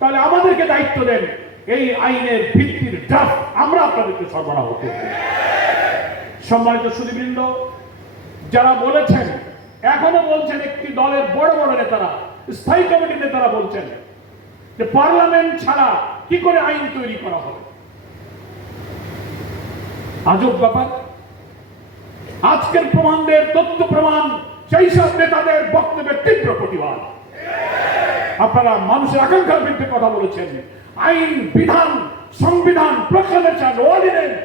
তাহলে আমাদেরকে দায়িত্ব দেন, এই আইনের ভিত্তির ড্রাফট আমরা আপনাদেরকে সরবরাহ করব। সম্মানিত সুধীবৃন্দ, যারা বলেছেন, এখনো বলছেন, একটি দলের বড় বড় নেতারা, স্থায়ী কমিটির নেতারা বলছেন যে পার্লামেন্ট ছাড়া কি করে আইন তৈরি করা হবে। আজব ব্যাপার। আজকের প্রমাণদের তথ্য প্রমাণ সেই সব নেতাদের বক্তব্যের তীব্র প্রতিবাদ। আপনারা মানুষের আকাঙ্ক্ষার বিরুদ্ধে কথা বলেছেন। আইন, বিধান, সংবিধান, প্রোক্লেমেশন, অর্ডিন্যান্স,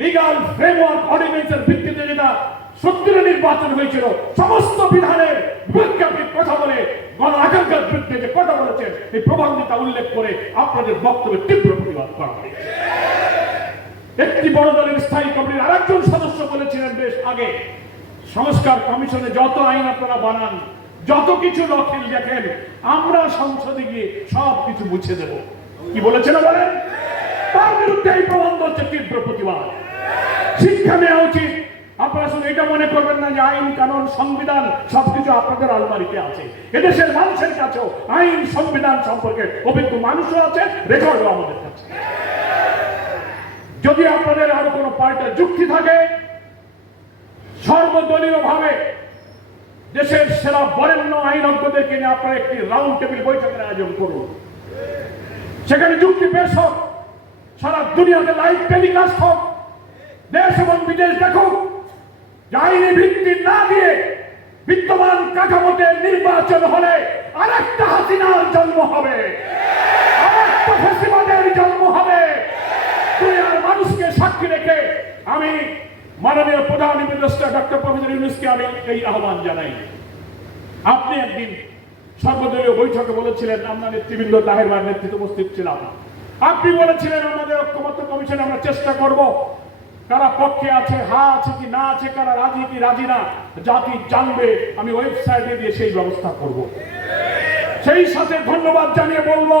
লিগাল ফ্রেমওয়ার্ক, অর্ডিন্যান্সের ভিত্তিতে যেটা 70 নির্বাচন হয়েছিল, সমস্ত বিধানের বিরুদ্ধে আপনি কথা বলে গণ আকাঙ্ক্ষার বিরুদ্ধে যে কথা বলেছেন, এই প্রবন্ধটা উল্লেখ করে আপনাদের বক্তব্যের তীব্র প্রতিবাদ করা হয়েছে। একটি বড় দলের স্থায়ী কমিটির আরেকজন সদস্য বলেছিলেন বেশ আগে, সংস্কার কমিশনে যত আইন আপনারা বানান, যত কিছু লক্ষণ দেখেন, আমরা সংসদে গিয়ে সব কিছু মুছে দেব। কি বলেছেন বলেন? তার বিরুদ্ধে এই প্রবন্ধ হচ্ছে তীব্র প্রতিবাদ। শিক্ষা নেওয়া উচিত। আপনারা শুধু এটা মনে করবেন না যে আইন, কানুন, সংবিধান সবকিছু আপনাদের আলমারিতে আছে। এদেশের মানুষের কাছেও আইন, সংবিধান সম্পর্কে অভিজ্ঞ মানুষও আছে, রেকর্ডও আমাদের কাছে। যদি আপনাদের আরো কোনো পাল্টা যুক্তি থাকে, সর্বদলীয় ভাবে দেশের সেরা বরেণ্য আইনজ্ঞদেরকে নিয়ে আপনারা একটি রাউন্ড টেবিল বৈঠকের আয়োজন করুন। সেখানে যুক্তি পেশ হোক, সারা দুনিয়াতে লাইভ টেলিকাস্ট হোক, দেশ এবং বিদেশ দেখুক যে আইনি ভিত্তি না দিয়ে বিদ্যমান কাঠামোতে নির্বাচন হলে আরেকটা হাসিনার জন্ম হবে, আরেকটা ফ্যাসিবাদের জন্ম হবে। দুনিয়ার মানুষকে সাক্ষী রেখে আমি মাননীয় প্রধান উপদেষ্টা ডক্টর প্রফেসর ইউনূসকে আমি এই আহ্বান জানাই। আপনি একদিন সর্বদলীয় বৈঠকে বলেছিলেন, আমরা নেতৃবৃন্দ তাহের ভাইয়ের নেতৃত্বে উপস্থিত ছিলাম, আপনি বলেছিলেন আমাদের ঐক্যমত্য কমিশনে আমরা চেষ্টা করব, কারা পক্ষে আছে, হা আছে কি না আছে, কারা রাজি কি রাজি না, জাতি জানবে, আমি ওয়েবসাইটে দিয়ে সেই ব্যবস্থা করব। সেই সাথে ধন্যবাদ জানিয়ে বলবো,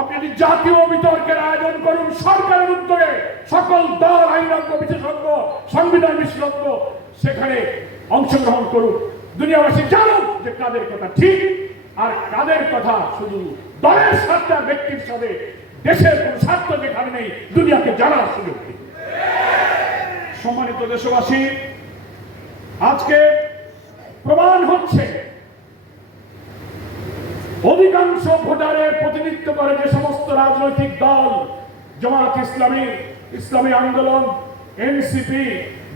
আপনি যদি জাতীয় বিতর্কের আয়োজন করুন সরকারের উদ্যোগে, সকল দল, আইনজ্ঞ, বিশেষজ্ঞ, সংবিধান বিশেষজ্ঞ সেখানে অংশগ্রহণ করুন। দুনিয়াবাসী জানুক যে কাদের কথা ঠিক আর কাদের কথা শুধু দলের স্বার্থ, ব্যক্তির সাথে দেশের কোন স্বার্থ যেখানে নেই, দুনিয়াকে জানার সুযোগ দিন। সম্মানিত দেশবাসী, আজকে প্রমাণ হচ্ছে অধিকাংশ ভোটারের প্রতিনিধিত্ব করে যে সমস্ত রাজনৈতিক দল, জামায়াত ইসলামী, ইসলামী আন্দোলন, এনসিপি,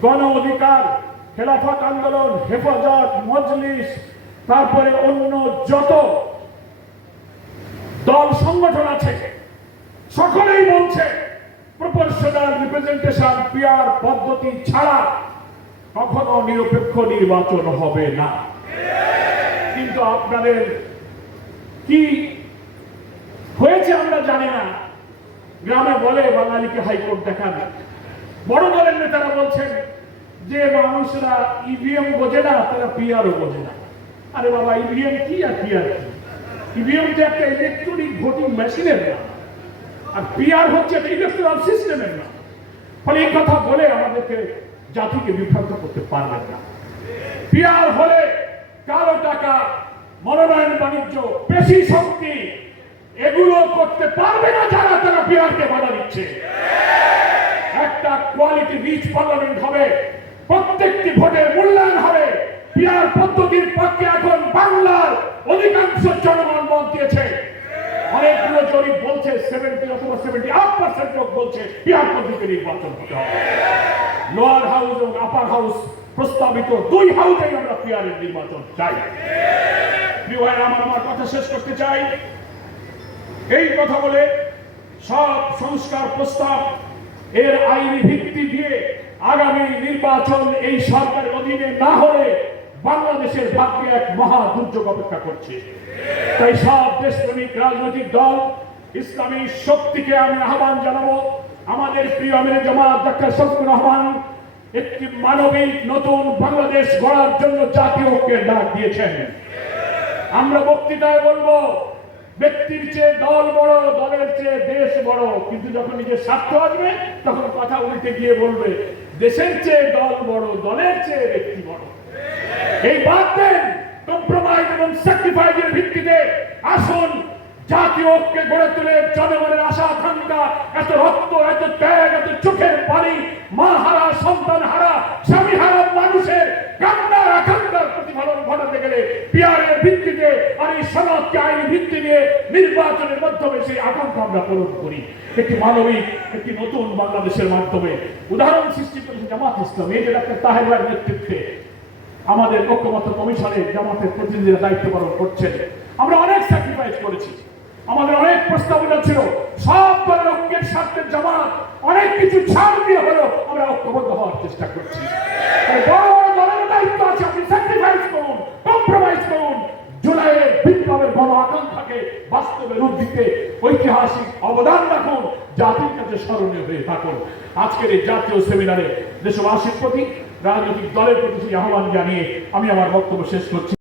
গণ অধিকার, খেলাফত আন্দোলন, হেফাজত, মজলিস, তারপরে অন্য যত দল সংগঠন আছে, সকলেই বলছে প্রপোর্শনাল রিপ্রেজেন্টেশন, পিআর পদ্ধতি ছাড়া কখনো নিরপেক্ষ নির্বাচন হবে না। কিন্তু আপনাদের কি হয়েছে আমরা জানি না। গ্রামে বলে বাঙালিকে হাইকোর্ট দেখান। বড় দলের নেতারা বলছেন যে মানুষরা ইভিএম বোঝে না, তারা পিআরও বোঝে না। আরে বাবা, ইভিএম কি আর পিআর কি? ইভিএম যে একটা ইলেকট্রনিক ভোটিং মেশিনের না, আর পিআর হচ্ছে একটা ইলেকট্রাল সিস্টেমের না। ফলে এই কথা বলে আমাদেরকে জাতিকে বিভ্রান্ত করতে পারবেন না। পিআর হলে কালো টাকা, মনোনয়ন বাণিজ্য, পেশি শক্তি, এগুলো করতে পারবে না যারা তারা পিআরকে বাধা দিচ্ছে। একটা কোয়ালিটি রিচ পার্লামেন্ট হবে, প্রত্যেকটি ভোটের মূল্যায়ন হবে। পিআর পদ্ধতির পক্ষে এখন বাংলার অধিকাংশ জনগণ মত দিয়েছে। অনেকগুলো জরিপ বলছে 70 অথবা 78% লোক বলছে পিআর পদ্ধতিতে নির্বাচন হতে হবে। লোয়ার হাউস এবং আপার হাউস প্রস্তাবিত দুই হাউসেই আমরা পিআরের নির্বাচন চাই। প্রিয় ভাই, আমার কথা শেষ করতে চাই এই কথা বলে, সব সংস্কার প্রস্তাব এর আইনি ভিত্তি দিয়ে আগামী নির্বাচন এই সরকারের অধীনে না হলে বাংলাদেশের ভাগ্যে এক মহা দুর্যোগ অপেক্ষা করছে। তাই সব দেশপ্রেমিক রাজনৈতিক দল, ইসলামী শক্তিকে আমি আহ্বান জানাবো, আমাদের প্রিয় আমির জামাত ডক্টর শফিকুর রহমান একটি মানবিক নতুন বাংলাদেশ গড়ার জন্য জাতীয় ঐক্যের ডাক দিয়েছেন। আমরা বক্তৃতায় বলবো ব্যক্তির চেয়ে দল বড়, দলের চেয়ে দেশ বড়, কিন্তু যখন নিজের স্বার্থ আসবে তখন কথা উল্টে গিয়ে বলবে দেশের চেয়ে দল বড়, দলের চেয়ে ব্যক্তি বড়। এই বাদ দেন, কম্প্রোমাইজ এবং স্যাক্রিফাইসের ভিত্তিতে আসুন জাতীয় জাতীয় ঐক্যে গড়ে তুলে জনগণের আশা আকাঙ্ক্ষা, এত রক্ত, এত ত্যাগ, এত চোখের পানি, মা হারা, সন্তান হারা, স্বামী হারা মানুষের কান্নার আকাঙ্ক্ষার প্রতিফলন ঘটাতে গেলে পিয়ারের ভিত্তিতে আর এই সনদকে আইনি ভিত্তি দিয়ে নির্বাচনের মাধ্যমে সেই আকাঙ্ক্ষা আমরা পূরণ করি। একটি মানবিক, একটি নতুন বাংলাদেশের মাধ্যমে উদাহরণ সৃষ্টি করেছে জামাত ইসলাম। এই যে ডাক্তার তাহের ভাইয়ের নেতৃত্বে আমাদের ঐক্যমত্য কমিশনে জামাতের প্রতিনিধিরা দায়িত্ব পালন করছেন। আমরা অনেক স্যাক্রিফাইস করেছি, আমাদের অনেক প্রস্তাবনা ছিল, সব দলের ঐক্যের স্বার্থে জামাত অনেক কিছু ছাড় দিয়ে হলেও আমরা ঐক্যবদ্ধ হওয়ার চেষ্টা করছি। বড় বড় দলের দায়িত্ব আছে, আপনি স্যাক্রিফাইস করুন, কম্প্রোমাইজ করুন, জুলাইয়ের বিপ্লবের গণ আকাঙ্ক্ষাকে বাস্তবে রূপ দিতে ঐতিহাসিক অবদান রাখুন, জাতির কাছে স্মরণীয় হয়ে থাকুন। আজকের এই জাতীয় সেমিনারে দেশবাসীর প্রতি, রাজনৈতিক দলের প্রতি সেই আহ্বান জানিয়ে আমি আমার বক্তব্য শেষ করছি।